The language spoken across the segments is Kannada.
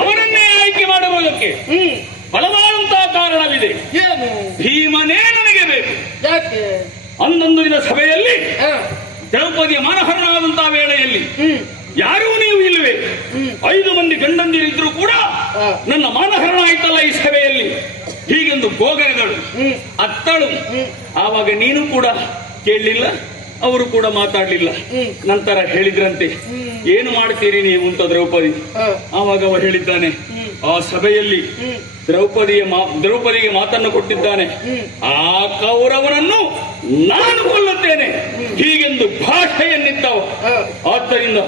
ಅವರನ್ನೇ ಆಯ್ಕೆ ಮಾಡುವುದಕ್ಕೆ ಬಲವಾದಂತಹ ಕಾರಣವಿದೆ. ಭೀಮನೇ ನನಗೆ ಬೇಕು. ಯಾಕೆ? ಅಂದೊಂದು ದಿನ ಸಭೆಯಲ್ಲಿ ದ್ರೌಪದಿಯ ಮಾನಹರಣವಾದಂತಹ ವೇಳೆಯಲ್ಲಿ ಯಾರೂ ನೀವು ಇಲ್ಲವೇ? 5 ಮಂದಿ ಗಂಡಂದಿರಿದ್ರು ಕೂಡ ನನ್ನ ಮಾನಹರಣ ಆಯ್ತಲ್ಲ ಈ ಸಭೆಯಲ್ಲಿ, ಹೀಗೆಂದು ಗೋಗರೆಗಳು ಅತ್ತಳು. ಆವಾಗ ನೀನು ಕೂಡ ಕೇಳಲಿಲ್ಲ, ಅವರು ಕೂಡ ಮಾತಾಡ್ಲಿಲ್ಲ. ನಂತರ ಹೇಳಿದ್ರಂತೆ, ಏನು ಮಾಡ್ತೀರಿ ನೀವು ಅಂತ ದ್ರೌಪದಿ. ಆವಾಗ ಅವ ಹೇಳಿದ್ದಾನೆ, ಆ ಸಭೆಯಲ್ಲಿ ದ್ರೌಪದಿಗೆ ಮಾತನ್ನು ಕೊಟ್ಟಿದ್ದಾನೆ, ಆ ಕೌರವನನ್ನು ನಾನು ಕೊಲ್ಲುತ್ತೇನೆ ಹೀಗೆಂದು ಭಾಷೆಯನ್ನಿದ್ದವ. ಆದ್ದರಿಂದ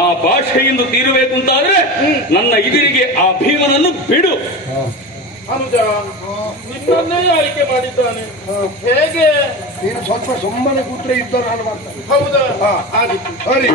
ಆ ಭಾಷೆಯಿಂದ ತೀರಬೇಕು ಅಂತಾದ್ರೆ ನನ್ನ ಎದುರಿಗೆ ಆ ಭೀಮನನ್ನು ಬಿಡು. ನಿನ್ನನ್ನೇ ಆಯ್ಕೆ ಮಾಡಿದ್ದಾನೆ. ಹೇಗೆ? ನೀನು ಸ್ವಲ್ಪ ಸುಮ್ಮನೆ ಕೂತ್ರೆ ಇದ್ದ ನಾನು ಮಾಡ್ತಾನೆ. ಹೌದಾ? ಆಗಿತ್ತು. ಸರಿ.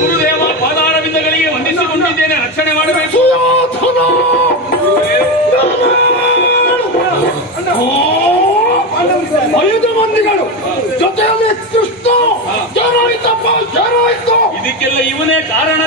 ಗುರುದೇವ ಪಾದಾರವಿಂದಗಳಿಗೆ ವಂದಿಸಿಕೊಂಡಿದ್ದೇನೆ, ರಕ್ಷಣೆ ಮಾಡಬೇಕು. 5 ಮಂದಿಗಳು ಜೊತೆಯಲ್ಲಿ ಕೃಷ್ಣ. ಏನಾಯ್ತಪ್ಪ, ಏನಾಯ್ತು? ಇದಕ್ಕೆಲ್ಲ ಇವನೇ ಕಾರಣ.